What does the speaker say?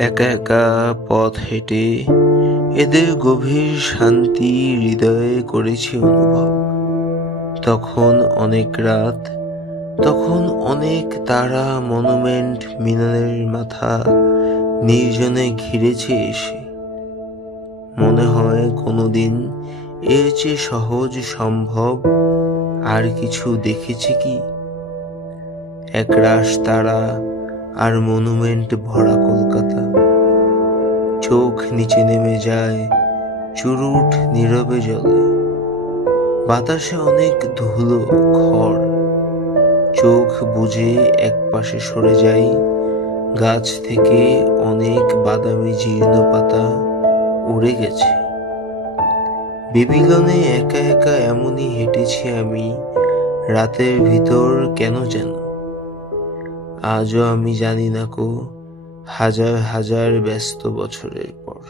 একা একা পথ হেঁটে এদের গভীর শান্তি হৃদয়ে করেছি অনুভব। তখন অনেক রাত, তখন অনেক তারা মনুমেন্ট মিনারের মাথা নির্জনে ঘিরেছে এসে। মনে হয় কোনোদিন এর চেয়ে সহজ সম্ভব আর কিছু দেখেছি কি? একরাশ তারা আর মনুমেন্ট ভরা কলকাতা। চোখ নিচে নেমে যায়, চুরুট নীরবে জ্বলে। বাতাসে অনেক ধুলো খড়। চোখ বুজে এক পাশে সরে যাই। গাছ থেকে অনেক বাদামি জীর্ণ পাতা উড়ে গেছে। বেবিলনে একা একা এমনই হেঁটেছি আমি রাতের ভিতর কেন যেন। আজও আমি জানি না কো, হাজার হাজার ব্যস্ত বছরের পর।